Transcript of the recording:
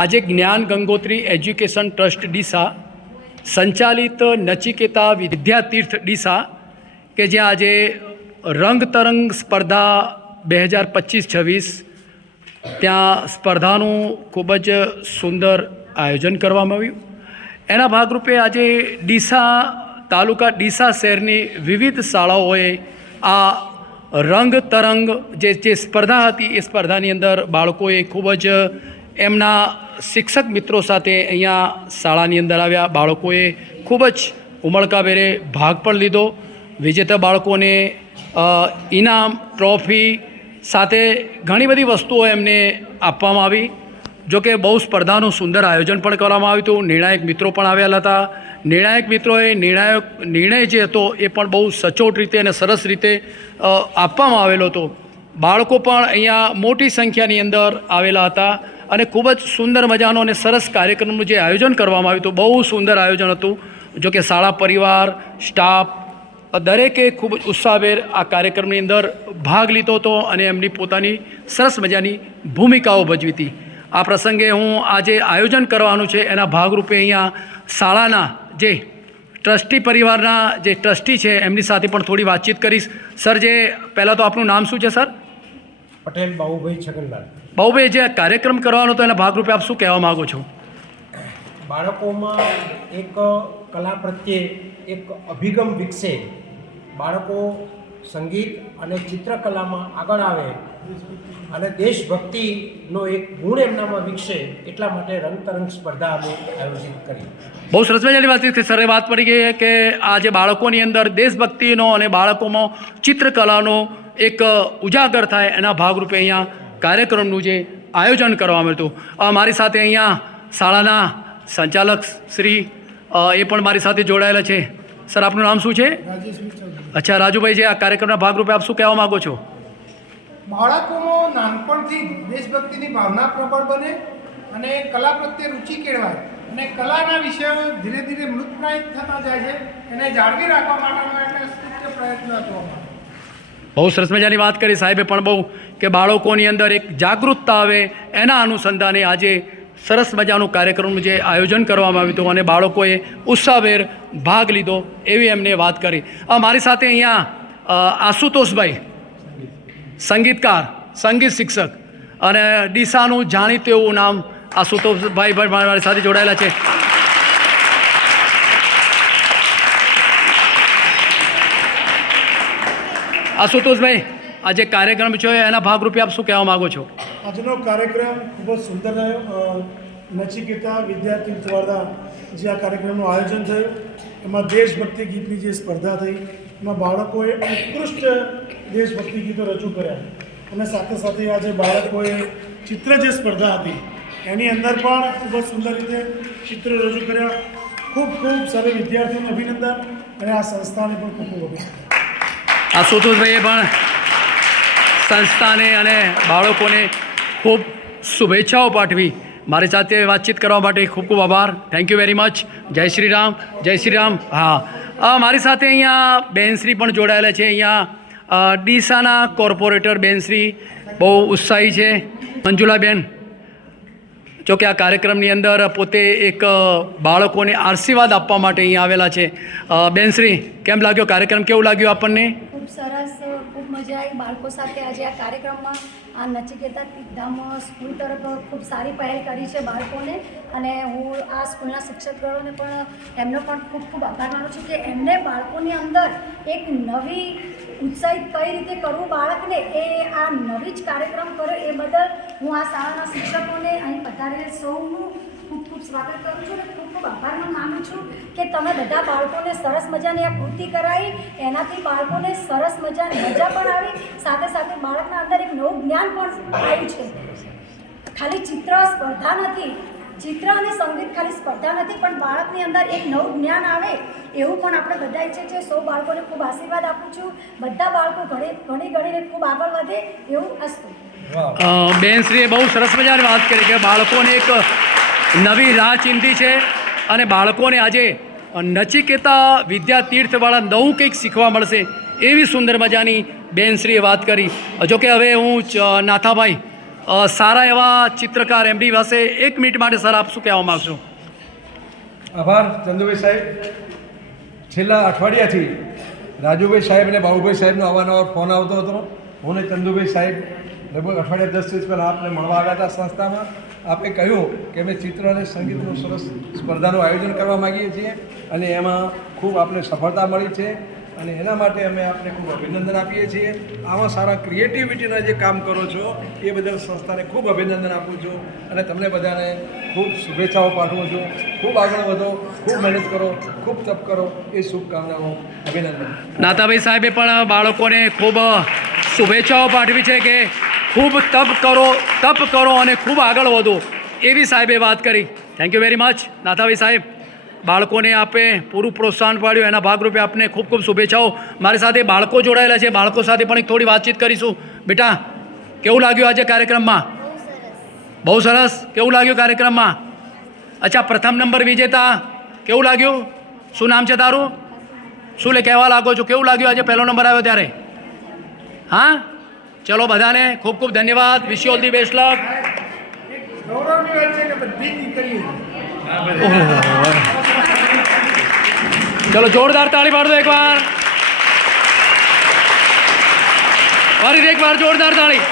આજે જ્ઞાન Gangotri education trust Deesa સંચાલિત નચિકેતા વિદ્યાતીર્થ ડીસા કે જ્યાં આજે રંગ તરંગ સ્પર્ધા 2025-26 ત્યાં સ્પર્ધાનું ખૂબ જ સુંદર આયોજન કરવામાં આવ્યું। એના ભાગરૂપે આજે ડીસા તાલુકા ડીસા શહેરની વિવિધ શાળાઓએ આ રંગ તરંગ જે સ્પર્ધા હતી એ સ્પર્ધાની અંદર બાળકોએ ખૂબ જ એમના શિક્ષક મિત્રો સાથે અહીંયા શાળાની અંદર આવ્યા। બાળકોએ ખૂબ જ ઉમળકાભેરે ભાગ પણ લીધો। વિજેતા બાળકોને ઇનામ ટ્રોફી સાથે ઘણી બધી વસ્તુઓ એમને આપવામાં આવી। જોકે બહુ સ્પર્ધાનું સુંદર આયોજન પણ કરવામાં આવ્યું હતું। નિર્ણાયક મિત્રો પણ આવેલા હતા। નિર્ણાયક મિત્રોએ નિર્ણય જે હતો એ પણ બહુ સચોટ રીતે અને સરસ રીતે આપવામાં આવેલો હતો। બાળકો પણ અહીંયા મોટી સંખ્યાની અંદર આવેલા હતા અને ખૂબ જ સુંદર મજાનો અને સરસ કાર્યક્રમનું જે આયોજન કરવામાં આવ્યું હતું બહુ સુંદર આયોજન હતું। જોકે શાળા પરિવાર સ્ટાફ દરેકે ખૂબ જ ઉત્સાહભેર આ કાર્યક્રમની અંદર ભાગ લીધો હતો અને એમની પોતાની સરસ મજાની ભૂમિકાઓ ભજવી હતી। આ પ્રસંગે હું આજે આયોજન કરવાનું છે એના ભાગરૂપે અહીંયા શાળાના જે ટ્રસ્ટી પરિવારના જે ટ્રસ્ટી છે એમની સાથે પણ થોડી વાતચીત કરીશ। સર, જે પહેલાં તો આપનું નામ શું છે સર? પટેલ બાબુભાઈ છગનલાલ। બાબુભાઈ, જે કાર્યક્રમ કરવાનો હતો એના ભાગરૂપે આપ શું કહેવા માગો છો? બાળકોમાં એક કલા પ્રત્યે એક અભિગમ વિકસે, બાળકો સંગીત અને ચિત્રકલામાં આગળ આવે અને દેશભક્તિનો એક ગુણ એમનામાં વિકસે એટલા માટે રંગતરંગ સ્પર્ધા અમે આયોજિત કરી। બહુ સરસ મજાની વાત છે સરે। વાત પડી ગઈ કે આ જે બાળકોની અંદર દેશભક્તિનો અને બાળકોમાં ચિત્રકલાનો એક ઉજાગર થાય એના ભાગરૂપે અહીંયા કાર્યક્રમનું જે આયોજન કરવામાં હતું। મારી સાથે અહીંયા શાળાના સંચાલક શ્રી એ પણ મારી સાથે જોડાયેલા છે। સર, આપનું નામ શું છે? અચ્છા, રાજુભાઈ, જે આ કાર્યક્રમના ભાગરૂપે આપ શું કહેવા માગો છો? બાળકોમાં નાનપણથી દેશભક્તિની ભાવના પ્રબળ બને અને કલા પ્રત્યે રુચિ કેળવાય અને કલાના વિષયો ધીરે ધીરે મૃતપ્રાય થતા જાય છે એને જાળવી રાખવા માટેનો એક સ્તુત્ય પ્રયત્ન હતો। બહુ સરસ મજાની વાત કરી સાહેબે પણ બહુ કે બાળકોની અંદર એક જાગૃતતા આવે એના અનુસંધાને આજે સરસ મજાનું કાર્યક્રમનું જે આયોજન કરવામાં આવ્યું હતું અને બાળકોએ ઉત્સાહભેર ભાગ લીધો એવી એમને વાત કરી। મારી સાથે અહીંયા આશુતોષભાઈ, સંગીતકાર, સંગીત શિક્ષક અને ડીસાનું જાણીતું એવું નામ આશુતોષભાઈ મારી સાથે જોડાયેલા છે। આશુતોષભાઈ, આ જે કાર્યક્રમ છે એના ભાગરૂપે આપ શું કહેવા માગો છો? આજનો કાર્યક્રમ ખૂબ જ સુંદર રહ્યો। નચિકેતા વિદ્યાર્થી દ્વારા જે આ કાર્યક્રમનું આયોજન થયું એમાં દેશભક્તિ ગીતની જે સ્પર્ધા થઈ એમાં બાળકોએ ઉત્કૃષ્ટ દેશભક્તિ ગીતો રજૂ કર્યા અને સાથે સાથે આજે બાળકોએ ચિત્ર જે સ્પર્ધા હતી એની અંદર પણ ખૂબ જ સુંદર રીતે ચિત્ર રજૂ કર્યા। ખૂબ ખૂબ સારા વિદ્યાર્થીઓને અભિનંદન અને આ સંસ્થાને પણ ખૂબ ખૂબ અભિનંદન। આશુતોષભાઈએ પણ સંસ્થાને અને બાળકોને ખૂબ શુભેચ્છાઓ પાઠવી। મારી સાથે વાતચીત કરવા માટે ખૂબ ખૂબ આભાર। Thank you very much. જય શ્રી રામ, જય શ્રી રામ। હા, મારી સાથે અહીંયા બેનશ્રી પણ જોડાયેલા છે। અહીંયા ડીસાના કોર્પોરેટર બેનશ્રી બહુ ઉત્સાહી છે, મંજુલાબેન। જોકે આ કાર્યક્રમની અંદર પોતે એક બાળકોને આશીર્વાદ આપવા માટે અહીંયા આવેલા છે। બેનશ્રી, કેમ લાગ્યો કાર્યક્રમ? કેવું લાગ્યું આપણને? ખૂબ સરસ, ખૂબ મજા આવી બાળકો સાથે આજે આ કાર્યક્રમમાં। આ નચિકેતા તીર્થધામ સ્કૂલ તરફ ખૂબ સારી પહેલ કરી છે બાળકોને અને હું આ સ્કૂલના શિક્ષકગણોને પણ એમનો પણ ખૂબ ખૂબ આભાર માનું છું કે એમને બાળકોની અંદર એક નવી ઉત્સાહિત કઈ રીતે કરવું બાળકને એ આ નવી જ કાર્યક્રમ કર્યો એ બદલ હું આ શાળાના શિક્ષકોને અહીં પધારેલ સૌનું ખૂબ ખૂબ સ્વાગત કરું છું અને ખૂબ ખૂબ આભાર માનું છું કે તમે બધા બાળકોને સરસ મજાની આ કૃતિ કરાવી। એનાથી બાળકોને સરસ મજા પણ આવી, સાથે સાથે બાળકના અંદર એક નવું જ્ઞાન પણ આવ્યું છે। ખાલી ચિત્ર સ્પર્ધા નથી, ચિત્ર અને સંગીત ખાલી સ્પર્ધા નથી, પણ બાળકની અંદર એક નવું જ્ઞાન આવે એવું પણ આપણે બધા ઈચ્છીએ છીએ। સૌ બાળકોને ખૂબ આશીર્વાદ આપું છું। બધા બાળકો ઘણીને ખૂબ આગળ વધે એવું અસ્તુ। બેનશ્રીએ બહુ સરસ મજાની વાત કરી કે બાળકોને એક નવી રાહ ચિંધી છે અને બાળકોને આજે નચિકેતા વિદ્યાતીર્થવાળા નવું કંઈક શીખવા મળશે એવી સુંદર મજાની બેનશ્રીએ વાત કરી। જોકે હવે હું નાથાભાઈ સારા એવા ચિત્રકાર એમડી પાસે 1 મિનિટ માટે સર આપ શું કહેવા માગશો? આભાર ચંદુભાઈ સાહેબ. છેલ્લા અઠવાડિયાથી રાજુભાઈ સાહેબ અને બાબુભાઈ સાહેબનો અવારનવાર ફોન આવતો હતો. હું ને ચંદુભાઈ સાહેબ લગભગ અઠવાડિયા 10 દિવસ પહેલાં આપને મળવા આવ્યા હતા સંસ્થામાં. આપે કહ્યું કે અમે ચિત્ર અને સંગીતનું સરસ સ્પર્ધાનું આયોજન કરવા માગીએ છીએ અને એમાં ખૂબ આપને સફળતા મળી છે અને એના માટે અમે આપને ખૂબ અભિનંદન આપીએ છીએ. આવા સારા ક્રિએટિવિટીના જે કામ કરો છો એ બદલ સંસ્થાને ખૂબ અભિનંદન આપું છું અને તમને બધાને ખૂબ શુભેચ્છાઓ પાઠવું છું. ખૂબ આગળ વધો, ખૂબ મહેનત કરો, ખૂબ તપ કરો, એ શુભકામનાઓ. અભિનંદન. નાતાભાઈ સાહેબે પણ બાળકોને ખૂબ શુભેચ્છાઓ પાઠવી છે કે ખૂબ તપ કરો અને ખૂબ આગળ વધો, એવી સાહેબે વાત કરી. થેન્ક યુ વેરી મચ નાતાભાઈ સાહેબ. બાળકોને આપે પૂરું પ્રોત્સાહન પાડ્યું, એના ભાગરૂપે આપને ખૂબ ખૂબ શુભેચ્છાઓ. મારી સાથે બાળકો જોડાયેલા છે, બાળકો સાથે પણ એક થોડી વાતચીત કરીશું. બેટા, કેવું લાગ્યું આજે કાર્યક્રમમાં? બહુ સરસ. કેવું લાગ્યું કાર્યક્રમમાં? અચ્છા, પ્રથમ નંબર વિજેતા, કેવું લાગ્યું? શું નામ છે તારું? શું કહેવા લાગો છો? કેવું લાગ્યું આજે પહેલો નંબર આવ્યો ત્યારે? હા, ચલો બધાને ખૂબ ખૂબ ધન્યવાદ. Wish you all the best luck. ગૌરવની વાત છે કે બધી દીકરીઓ ચલો જોરદાર તાળી પાડો એકવાર, ફરીથી એકવાર જોરદાર તાળી.